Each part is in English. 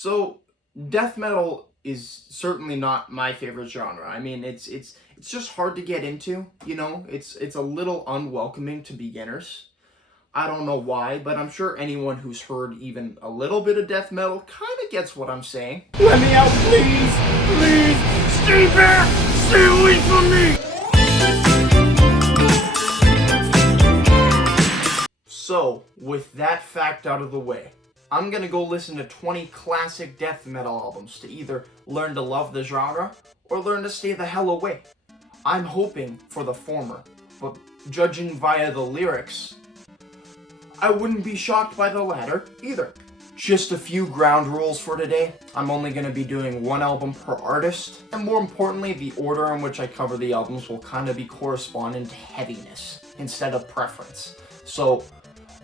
So, death metal is certainly not my favorite genre. I mean, it's just hard to get into, you know? It's a little unwelcoming to beginners. I don't know why, but I'm sure anyone who's heard even a little bit of death metal kind of gets what I'm saying. Let me out, please! Please! Stay back! Stay away from me! So, with that fact out of the way, I'm gonna go listen to 20 classic death metal albums to either learn to love the genre or learn to stay the hell away. I'm hoping for the former, but judging via the lyrics, I wouldn't be shocked by the latter either. Just a few ground rules for today. I'm only going to be doing one album per artist, and more importantly, the order in which I cover the albums will kind of be corresponding to heaviness instead of preference. So,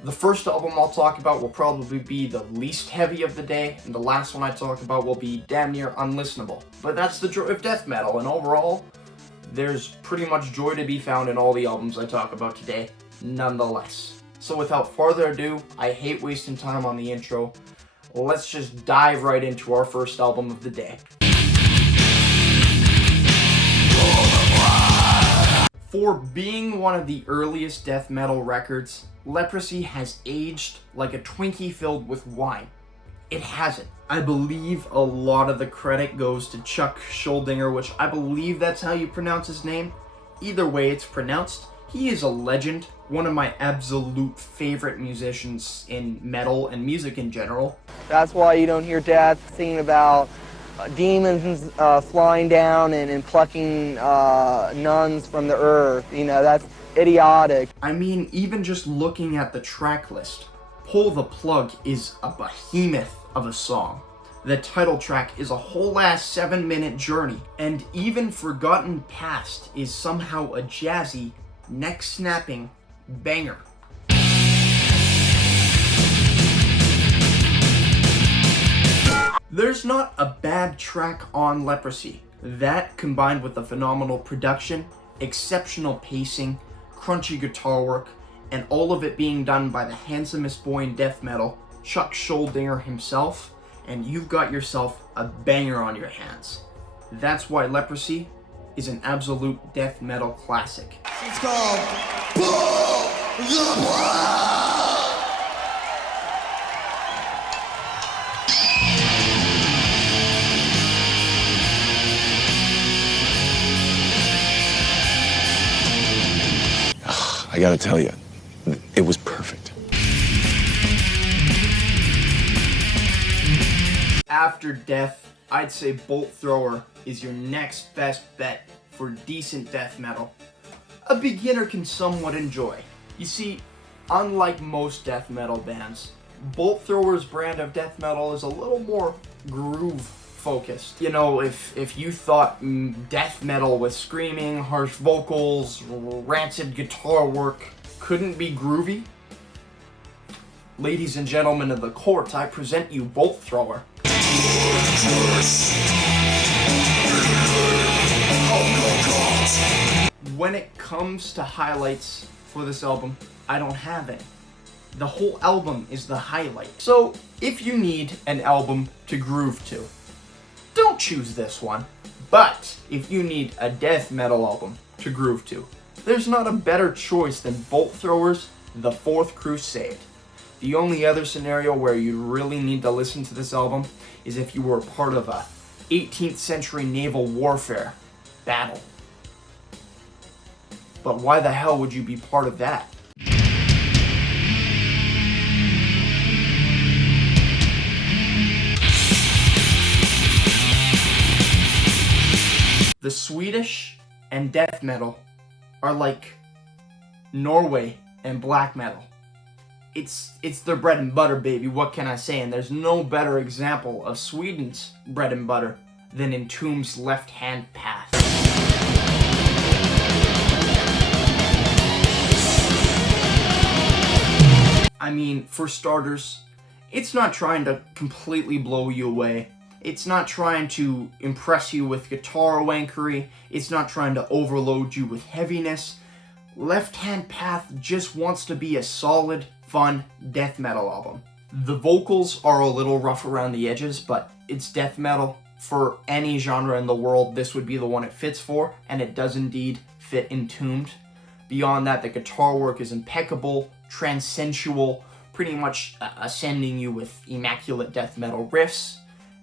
the first album I'll talk about will probably be the least heavy of the day, and the last one I talk about will be damn near unlistenable. But that's the joy of death metal, and overall, there's pretty much joy to be found in all the albums I talk about today, nonetheless. So without further ado, I hate wasting time on the intro. Let's just dive right into our first album of the day. For being one of the earliest death metal records, Leprosy has aged like a Twinkie filled with wine. It hasn't. I believe a lot of the credit goes to Chuck Schuldiner, which I believe that's how you pronounce his name. Either way it's pronounced, he is a legend, one of my absolute favorite musicians in metal and music in general. That's why you don't hear Dad singing about demons flying down and plucking nuns from the earth. You know, that's idiotic. I mean, even just looking at the track list, Pull the Plug is a behemoth of a song. The title track is a whole ass 7-minute journey, and even Forgotten Past is somehow a jazzy, neck-snapping banger. There's not a bad track on Leprosy. That, combined with the phenomenal production, exceptional pacing, crunchy guitar work, and all of it being done by the handsomest boy in death metal, Chuck Schuldiner himself, and you've got yourself a banger on your hands. That's why Leprosy is an absolute death metal classic. It's called Pull the Plug! I gotta tell you, it was perfect. After Death, I'd say Bolt Thrower is your next best bet for decent death metal. A beginner can somewhat enjoy. You see, unlike most death metal bands, Bolt Thrower's brand of death metal is a little more groove focused. You know, if you thought death metal with screaming, harsh vocals, rancid guitar work couldn't be groovy, ladies and gentlemen of the court, I present you Bolt Thrower. When it comes to highlights for this album, I don't have any. The whole album is the highlight. So, if you need an album to groove to, don't choose this one. But, if you need a death metal album to groove to, there's not a better choice than Bolt Thrower's The Fourth Crusade. The only other scenario where you really need to listen to this album is if you were part of a 18th century naval warfare battle. But why the hell would you be part of that? The Swedish and death metal are like Norway and black metal. It's their bread and butter, baby, what can I say? And there's no better example of Sweden's bread and butter than Entombed's Left Hand Path. I mean, for starters, it's not trying to completely blow you away. It's not trying to impress you with guitar wankery. It's not trying to overload you with heaviness. Left Hand Path just wants to be a solid, fun death metal album. The vocals are a little rough around the edges, but it's death metal. For any genre in the world, this would be the one it fits for, and it does indeed fit Entombed. Beyond that, the guitar work is impeccable, transsensual, pretty much ascending you with immaculate death metal riffs.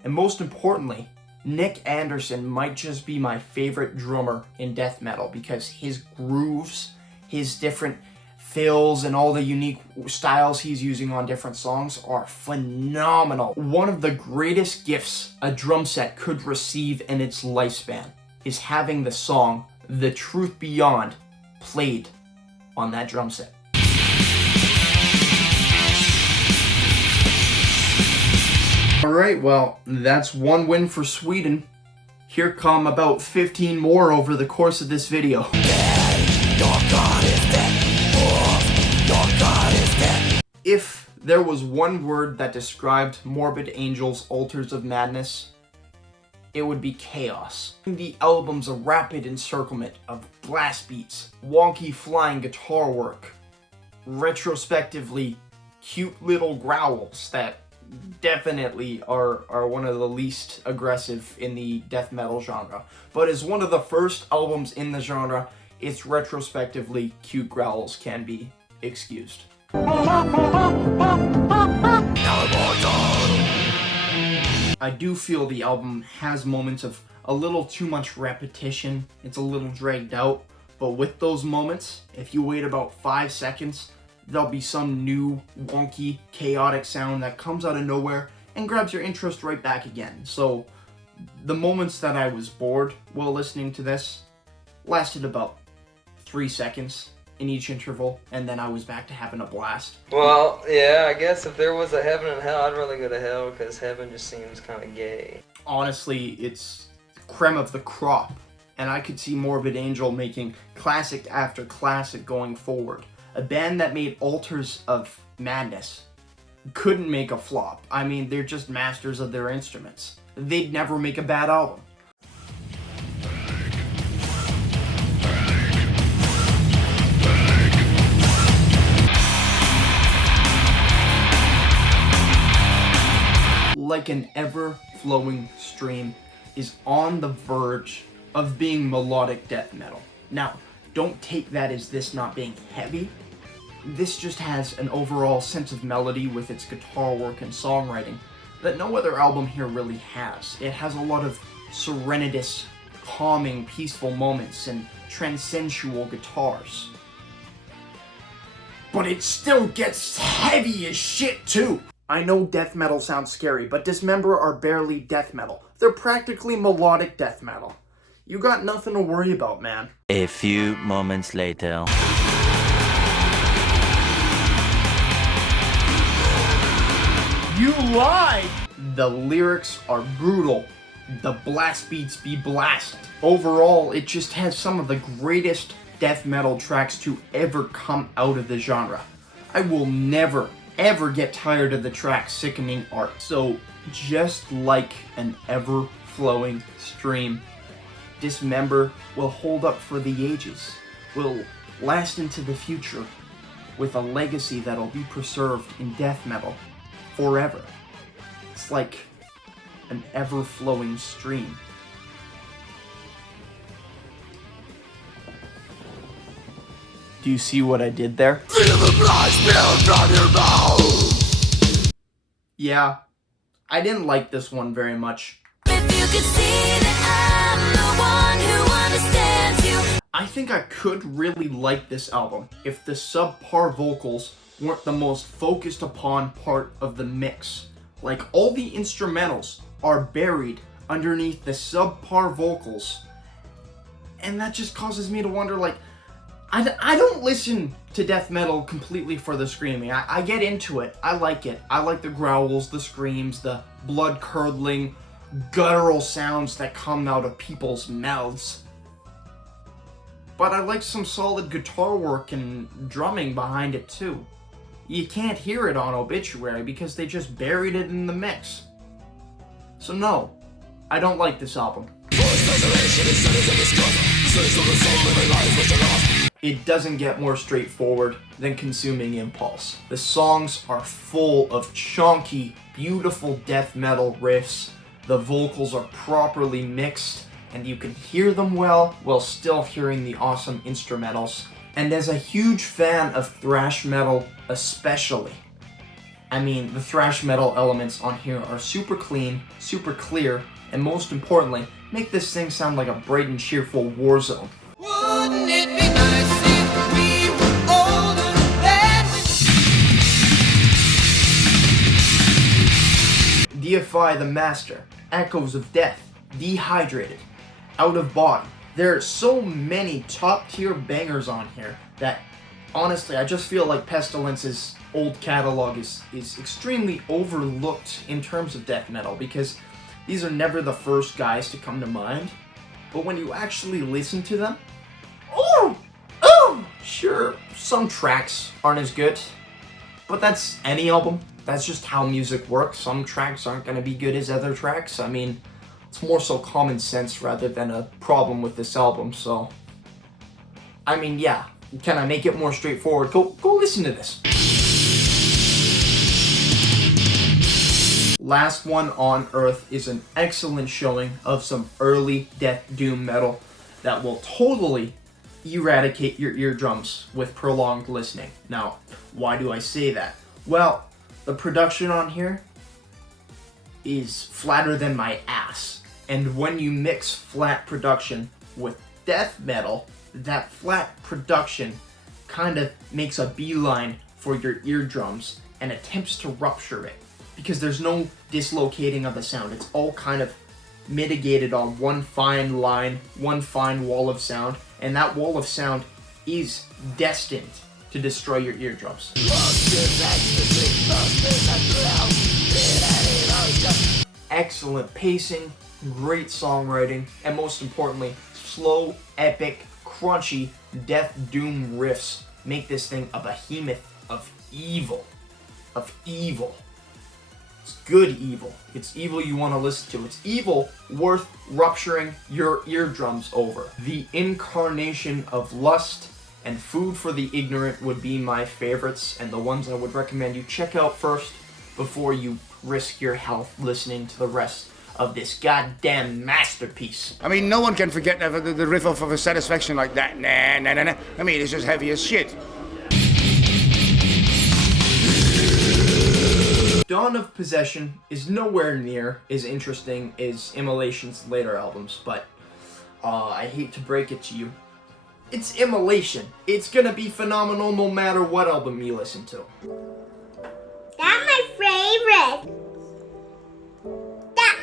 And most importantly, Nick Anderson might just be my favorite drummer in death metal because his grooves, his different fills, and all the unique styles he's using on different songs are phenomenal. One of the greatest gifts a drum set could receive in its lifespan is having the song The Truth Beyond played on that drum set. Alright, well, that's one win for Sweden. Here come about 15 more over the course of this video. If there was one word that described Morbid Angel's Altars of Madness, it would be chaos. The album's a rapid encirclement of blast beats, wonky flying guitar work, retrospectively cute little growls that definitely are one of the least aggressive in the death metal genre. But as one of the first albums in the genre, its retrospectively cute growls can be excused. I do feel the album has moments of a little too much repetition. It's a little dragged out, but with those moments, if you wait about 5 seconds, there'll be some new, wonky, chaotic sound that comes out of nowhere and grabs your interest right back again. So the moments that I was bored while listening to this lasted about 3 seconds in each interval, and then I was back to having a blast. Well, yeah, I guess if there was a heaven and hell, I'd rather go to hell because heaven just seems kind of gay. Honestly, it's creme of the crop, and I could see Morbid Angel making classic after classic going forward. A band that made Altars of Madness couldn't make a flop. I mean, they're just masters of their instruments. They'd never make a bad album. Like an ever-flowing stream is on the verge of being melodic death metal. Now, don't take that as this not being heavy. This just has an overall sense of melody with its guitar work and songwriting that no other album here really has. It has a lot of serenitous, calming, peaceful moments and transsensual guitars. But it still gets heavy as shit too! I know death metal sounds scary, but Dismember are barely death metal. They're practically melodic death metal. You got nothing to worry about, man. A few moments later. You lied! The lyrics are brutal. The blast beats be blast. Overall, it just has some of the greatest death metal tracks to ever come out of the genre. I will never, ever get tired of the track Sickening Art. So, just like an ever-flowing stream, Dismember will hold up for the ages, will last into the future, with a legacy that'll be preserved in death metal forever. It's like an ever-flowing stream. Do you see what I did there? Yeah, I didn't like this one very much. If you could see that I'm the one who understands you. I think I could really like this album if the subpar vocals weren't the most focused upon part of the mix. Like, all the instrumentals are buried underneath the subpar vocals, and that just causes me to wonder, like, I don't listen to death metal completely for the screaming. I get into it. I like it. I like the growls, the screams, the blood-curdling, guttural sounds that come out of people's mouths. But I like some solid guitar work and drumming behind it too. You can't hear it on Obituary because they just buried it in the mix. So no, I don't like this album. It doesn't get more straightforward than consuming Impulse. The songs are full of chunky, beautiful death metal riffs. The vocals are properly mixed, and you can hear them well while still hearing the awesome instrumentals. And as a huge fan of thrash metal especially, I mean, the thrash metal elements on here are super clean, super clear, and most importantly, make this thing sound like a bright and cheerful war zone. Wouldn't it be nice if we were older than Deify the Master, Echoes of Death, Dehydrated, Out of Body. There are so many top tier bangers on here that honestly I just feel like Pestilence's old catalog is extremely overlooked in terms of death metal, because these are never the first guys to come to mind. But when you actually listen to them, oh, sure, some tracks aren't as good, but that's any album. That's just how music works. Some tracks aren't going to be good as other tracks. I mean, it's more so common sense rather than a problem with this album, so... I mean, yeah, can I make it more straightforward? Go listen to this. Last One on Earth is an excellent showing of some early death doom metal that will totally eradicate your eardrums with prolonged listening. Now, why do I say that? Well, the production on here is flatter than my ass. And when you mix flat production with death metal, that flat production kind of makes a beeline for your eardrums and attempts to rupture it. Because there's no dislocating of the sound. It's all kind of mitigated on one fine line, one fine wall of sound, and that wall of sound is destined to destroy your eardrums. Excellent pacing, great songwriting, and most importantly, slow, epic, crunchy death doom riffs make this thing a behemoth of evil. It's good evil. It's evil you want to listen to. It's evil worth rupturing your eardrums over. The Incarnation of Lust and Food for the Ignorant would be my favorites, and the ones I would recommend you check out first before you risk your health listening to the rest of this goddamn masterpiece. I mean, no one can forget the riff off of a Satisfaction like that. Nah. I mean, it's just heavy as shit. Dawn of Possession is nowhere near as interesting as Immolation's later albums, but I hate to break it to you. It's Immolation. It's gonna be phenomenal no matter what album you listen to. That's my favorite. That's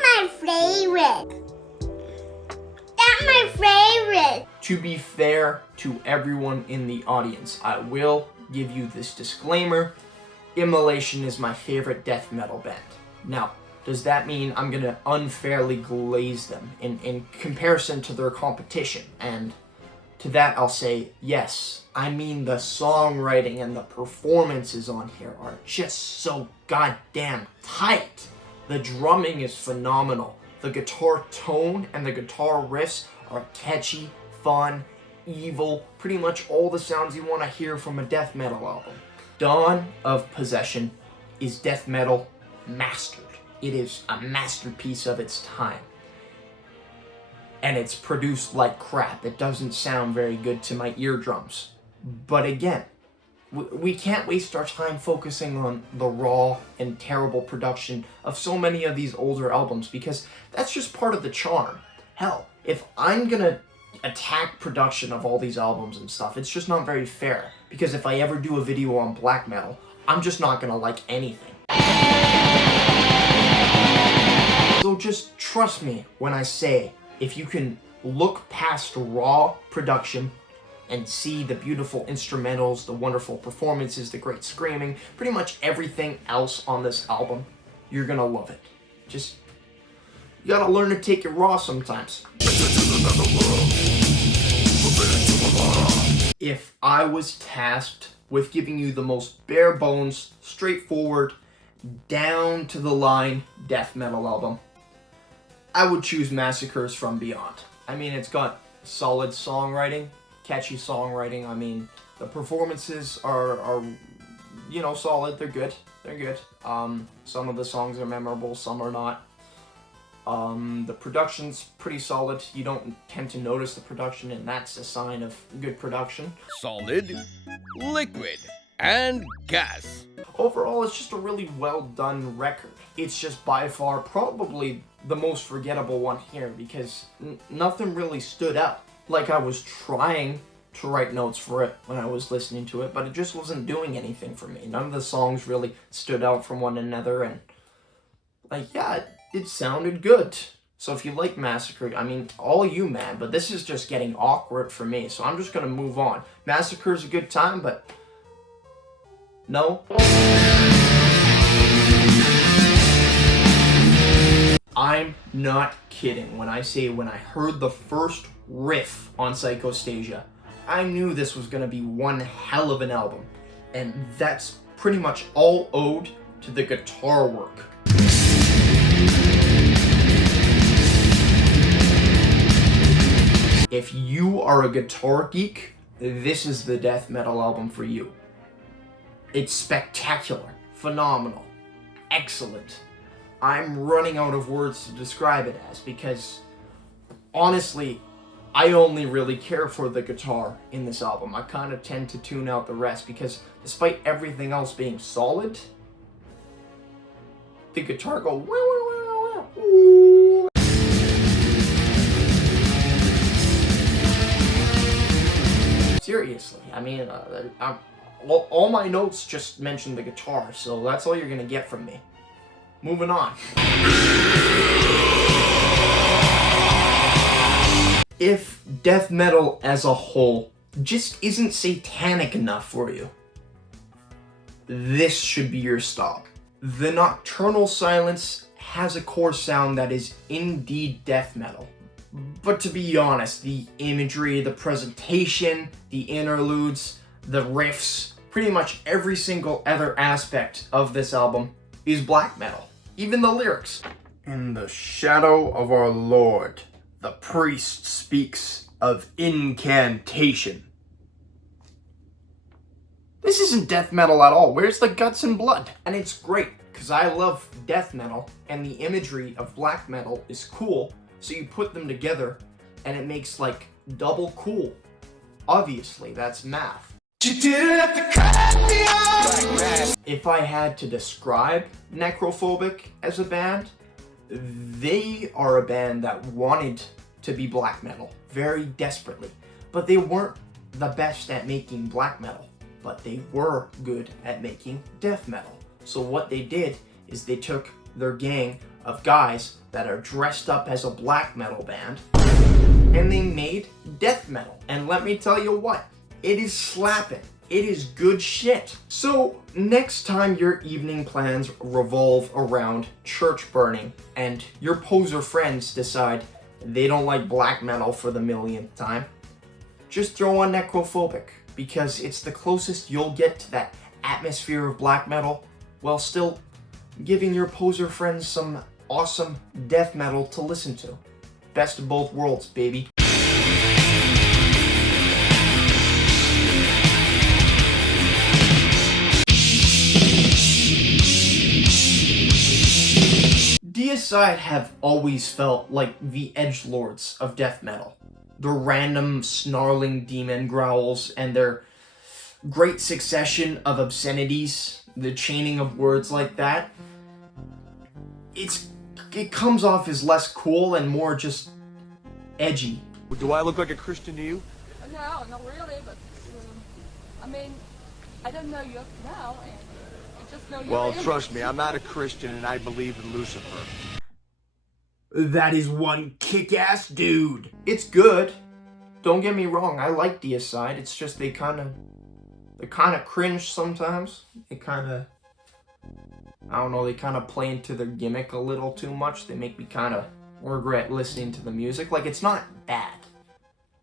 my favorite. To be fair to everyone in the audience, I will give you this disclaimer. Immolation is my favorite death metal band. Now, does that mean I'm gonna unfairly glaze them in comparison to their competition? And to that I'll say yes. I mean, the songwriting and the performances on here are just so goddamn tight. The drumming is phenomenal. The guitar tone and the guitar riffs are catchy, fun, evil, pretty much all the sounds you want to hear from a death metal album. Dawn of Possession is death metal mastered. It is a masterpiece of its time. And it's produced like crap. It doesn't sound very good to my eardrums. But again, we can't waste our time focusing on the raw and terrible production of so many of these older albums, because that's just part of the charm. Hell, if I'm gonna attack production of all these albums and stuff, it's just not very fair, because if I ever do a video on black metal, I'm just not gonna like anything. So just trust me when I say, if you can look past raw production and see the beautiful instrumentals, the wonderful performances, the great screaming, pretty much everything else on this album, you're gonna love it. Just, you gotta learn to take it raw sometimes. If I was tasked with giving you the most bare bones, straightforward, down to the line death metal album, I would choose Massacres from Beyond. I mean, it's got solid songwriting, catchy songwriting. I mean, the performances are you know, solid. They're good. They're good. Some of the songs are memorable, some are not. The production's pretty solid. You don't tend to notice the production, and that's a sign of good production. Solid, liquid, and gas. Overall, it's just a really well done record. It's just by far probably the most forgettable one here because nothing really stood out. Like, I was trying to write notes for it when I was listening to it, but it just wasn't doing anything for me. None of the songs really stood out from one another, and like, yeah, it sounded good. So if you like Massacre, I mean, all you, man, but this is just getting awkward for me, so I'm just gonna move on. Massacre's a good time, but no. I'm not kidding when I say when I heard the first riff on Psychostasia, I knew this was gonna be one hell of an album, and that's pretty much all owed to the guitar work. If you are a guitar geek, this is the death metal album for you. It's spectacular, phenomenal, excellent. I'm running out of words to describe it as because, honestly, I only really care for the guitar in this album. I kind of tend to tune out the rest because despite everything else being solid, the guitar go wah, wah, wah, wah, wah. Seriously, I mean, all my notes just mention the guitar, so that's all you're gonna get from me. Moving on. If death metal as a whole just isn't satanic enough for you, this should be your stop. The Nocturnal Silence has a core sound that is indeed death metal. But to be honest, the imagery, the presentation, the interludes, the riffs, pretty much every single other aspect of this album is black metal. Even the lyrics. In the shadow of our Lord, the priest speaks of incantation. This isn't death metal at all. Where's the guts and blood? And it's great, because I love death metal, and the imagery of black metal is cool, so you put them together, and it makes, like, double cool. Obviously, that's math. If I had to describe Necrophobic as a band, they are a band that wanted to be black metal very desperately, but they weren't the best at making black metal, but they were good at making death metal. So what they did is they took their gang of guys that are dressed up as a black metal band and they made death metal. And let me tell you what, it is slapping. It is good shit. So next time your evening plans revolve around church burning and your poser friends decide they don't like black metal for the millionth time, just throw on Necrophobic because it's the closest you'll get to that atmosphere of black metal while still giving your poser friends some awesome death metal to listen to. Best of both worlds, baby. Deicide have always felt like the edgelords of death metal. Their random snarling demon growls and their great succession of obscenities, the chaining of words like that, it comes off as less cool and more just edgy. Do I look like a Christian to you? No, not really, but I mean, I don't know you now, and I just know you. Well, trust me, I'm not a Christian and I believe in Lucifer. That is one kick-ass dude. It's good. Don't get me wrong, I like Deicide. It's just they kind of cringe sometimes. They kind of, I don't know, they kind of play into their gimmick a little too much. They make me kind of regret listening to the music. Like, it's not bad.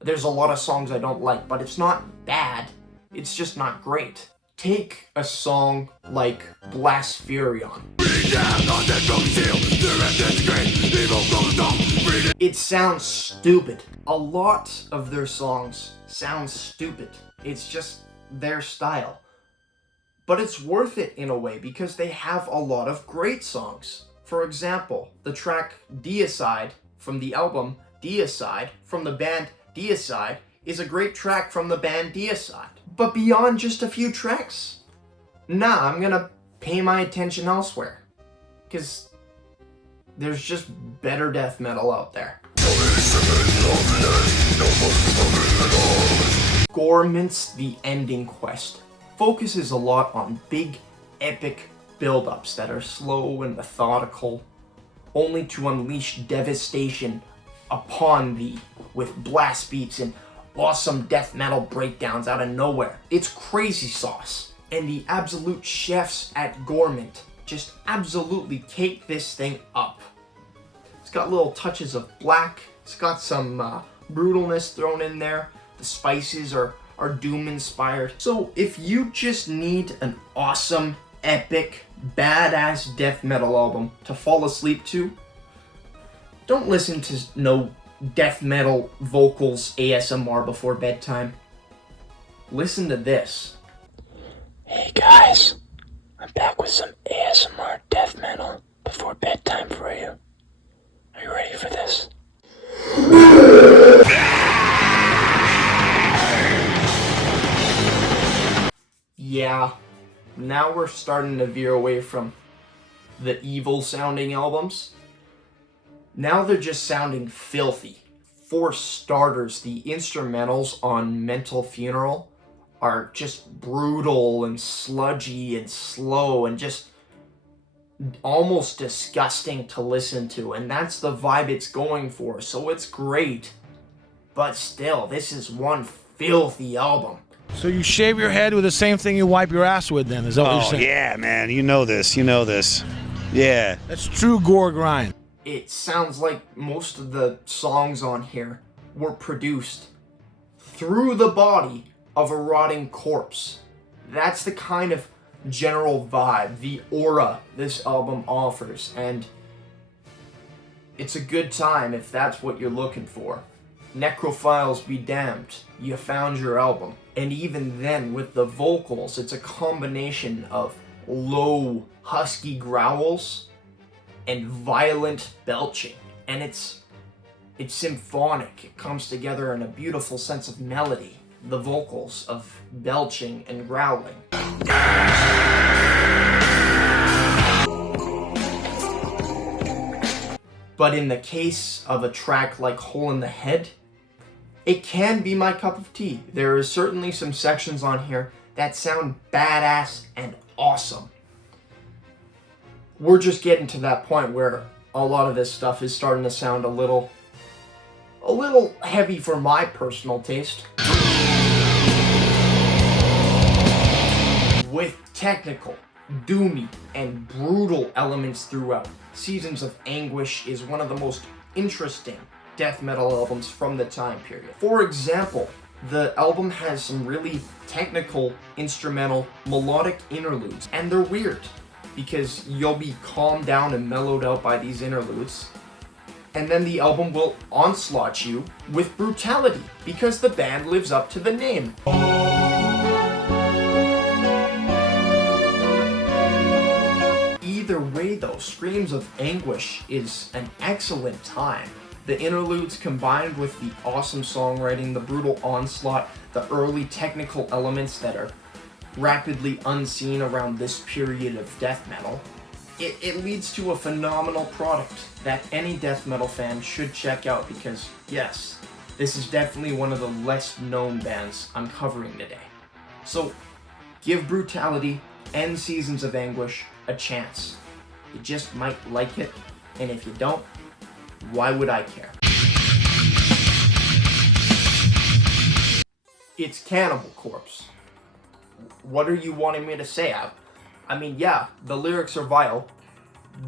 There's a lot of songs I don't like, but it's not bad. It's just not great. Take a song like Blaspherion. It sounds stupid. A lot of their songs sounds stupid. It's just their style. But it's worth it in a way because they have a lot of great songs. For example, the track Deicide from the album Deicide from the band Deicide is a great track from the band Deicide. But beyond just a few tracks, I'm gonna pay my attention elsewhere. Because there's just better death metal out there. Gorment's The Ending Quest focuses a lot on big, epic build-ups that are slow and methodical, only to unleash devastation upon thee with blast beats and awesome death metal breakdowns out of nowhere. It's crazy sauce, and the absolute chefs at Gorment just absolutely cake this thing up. It's got little touches of black, it's got some brutalness thrown in there, the spices are Doom inspired. So if you just need an awesome, epic, badass death metal album to fall asleep to, don't listen to no death metal vocals ASMR before bedtime. Listen to this. Hey guys, I'm back with some ASMR death metal before bedtime for you. Are you ready for this? Yeah, now we're starting to veer away from the evil sounding albums. Now they're just sounding filthy. For starters, the instrumentals on Mental Funeral are just brutal and sludgy and slow and just almost disgusting to listen to, and that's the vibe it's going for, so it's great. But still, this is one filthy album. So you shave your head with the same thing you wipe your ass with then, is that what you're saying? Yeah, man, you know this. Yeah. That's true gore grind. It sounds like most of the songs on here were produced through the body of a rotting corpse. That's the kind of general vibe, the aura this album offers, and it's a good time if that's what you're looking for. Necrophiles be damned, you found your album. And even then, with the vocals, it's a combination of low, husky growls and violent belching. And it's symphonic. It comes together in a beautiful sense of melody. The vocals of belching and growling. But in the case of a track like Hole in the Head, it can be my cup of tea. There is certainly some sections on here that sound badass and awesome. We're just getting to that point where a lot of this stuff is starting to sound a little heavy for my personal taste. With technical, doomy, and brutal elements throughout, Seasons of Anguish is one of the most interesting death metal albums from the time period. For example, the album has some really technical, instrumental, melodic interludes, and they're weird because you'll be calmed down and mellowed out by these interludes, and then the album will onslaught you with brutality because the band lives up to the name. Either way though, Screams of Anguish is an excellent time. The interludes combined with the awesome songwriting, the brutal onslaught, the early technical elements that are rapidly unseen around this period of death metal, it leads to a phenomenal product that any death metal fan should check out because, yes, this is definitely one of the less known bands I'm covering today. So, give Brutality and Seasons of Anguish a chance. You just might like it, and if you don't, why would I care? It's Cannibal Corpse. What are you wanting me to say? I mean, yeah, the lyrics are vile,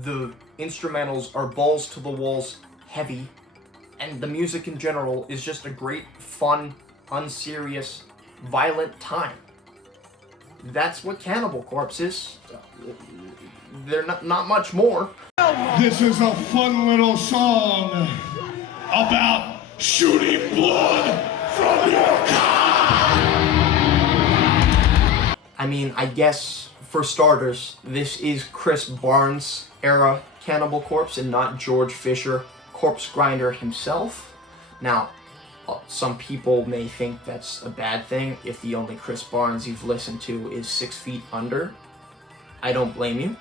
the instrumentals are balls to the walls heavy, and the music in general is just a great, fun, unserious, violent time. That's what Cannibal Corpse is. They're not much more. This is a fun little song about shooting blood from your cock. I mean, I guess for starters, this is Chris Barnes era Cannibal Corpse and not George Fisher, Corpse Grinder himself. Now, some people may think that's a bad thing if the only Chris Barnes you've listened to is 6 Feet Under. I don't blame you.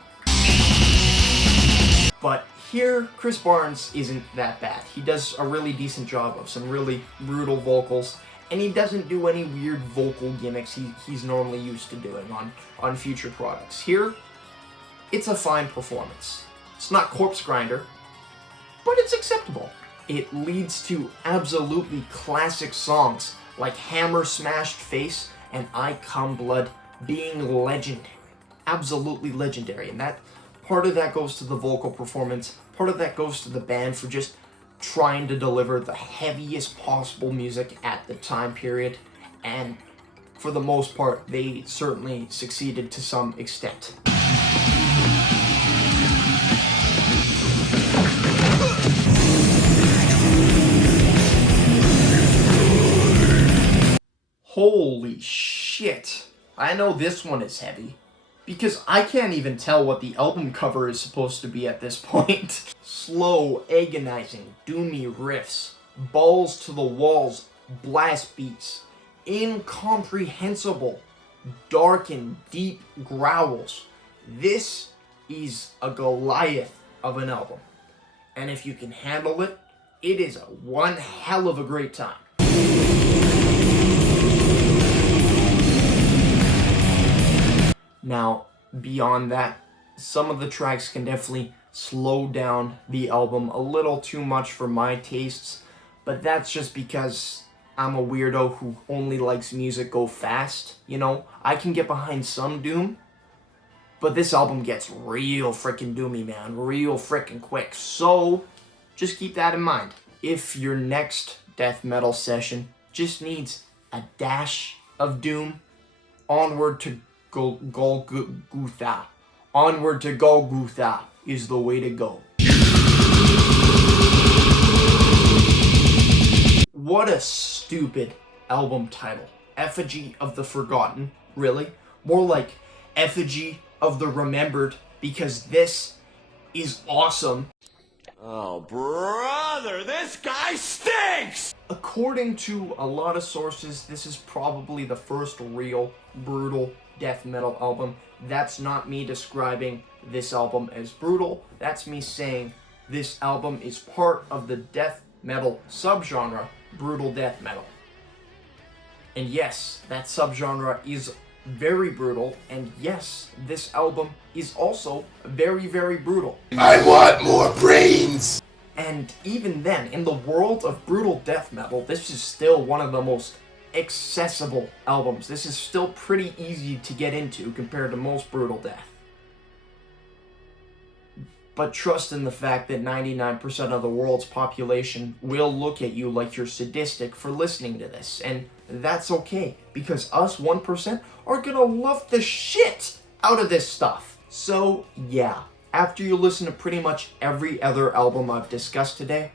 But here, Chris Barnes isn't that bad. He does a really decent job of some really brutal vocals, and he doesn't do any weird vocal gimmicks he's normally used to doing on future products. Here, it's a fine performance. It's not Corpse Grinder, but it's acceptable. It leads to absolutely classic songs like Hammer Smashed Face and I Come Blood being legendary. Absolutely legendary. And that part of that goes to the vocal performance, part of that goes to the band for just trying to deliver the heaviest possible music at the time period, and for the most part, they certainly succeeded to some extent. Holy shit. I know this one is heavy, because I can't even tell what the album cover is supposed to be at this point. Slow, agonizing, doomy riffs, balls to the walls, blast beats, incomprehensible, dark and deep growls. This is a Goliath of an album. And if you can handle it, it is one hell of a great time. Now, beyond that, some of the tracks can definitely slow down the album a little too much for my tastes, but that's just because I'm a weirdo who only likes music go fast, you know? I can get behind some doom, but this album gets real freaking doomy, man, real freaking quick, so just keep that in mind. If your next death metal session just needs a dash of doom, onward to Golgotha. Onward to Golgotha is the way to go. What a stupid album title. Effigy of the Forgotten? Really? More like Effigy of the Remembered, because this is awesome. Oh, brother, this guy stinks! According to a lot of sources, this is probably the first real brutal death metal album. That's not me describing this album as brutal. That's me saying this album is part of the death metal subgenre, brutal death metal. And yes, that subgenre is very brutal, and yes, this album is also very, very brutal. I want more brains! And even then, in the world of brutal death metal, this is still one of the most accessible albums. This is still pretty easy to get into compared to most brutal death. But trust in the fact that 99% of the world's population will look at you like you're sadistic for listening to this, and that's okay, because us 1% are gonna love the shit out of this stuff. So yeah, after you listen to pretty much every other album I've discussed today,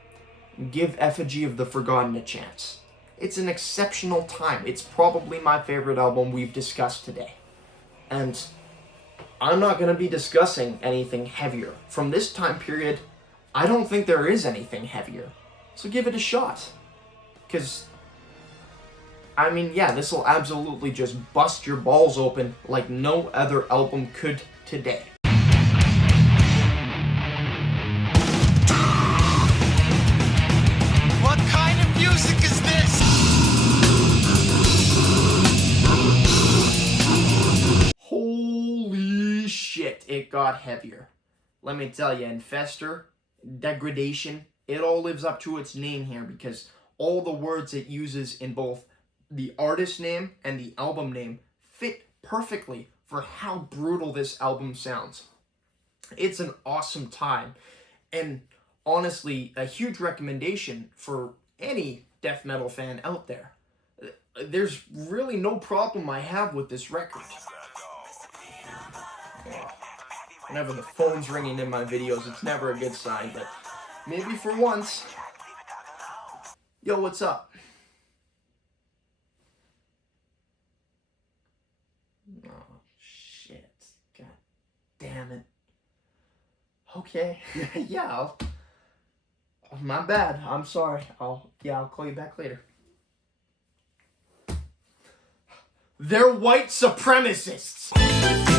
give Effigy of the Forgotten a chance. It's an exceptional time. It's probably my favorite album we've discussed today. And I'm not going to be discussing anything heavier. From this time period, I don't think there is anything heavier. So give it a shot. Because, I mean, yeah, this will absolutely just bust your balls open like no other album could today. What kind of music is this? Holy shit, it got heavier. Let me tell you, Infestor, Degradation, it all lives up to its name here, because all the words it uses in both the artist name and the album name fit perfectly for how brutal this album sounds. It's an awesome time, and honestly, a huge recommendation for any death metal fan out there. There's really no problem I have with this record. Whenever the phone's ringing in my videos, it's never a good sign, but maybe for once. Yo, what's up? Oh. damn it. Okay. Yeah. My bad. I'm sorry. I'll call you back later. They're white supremacists.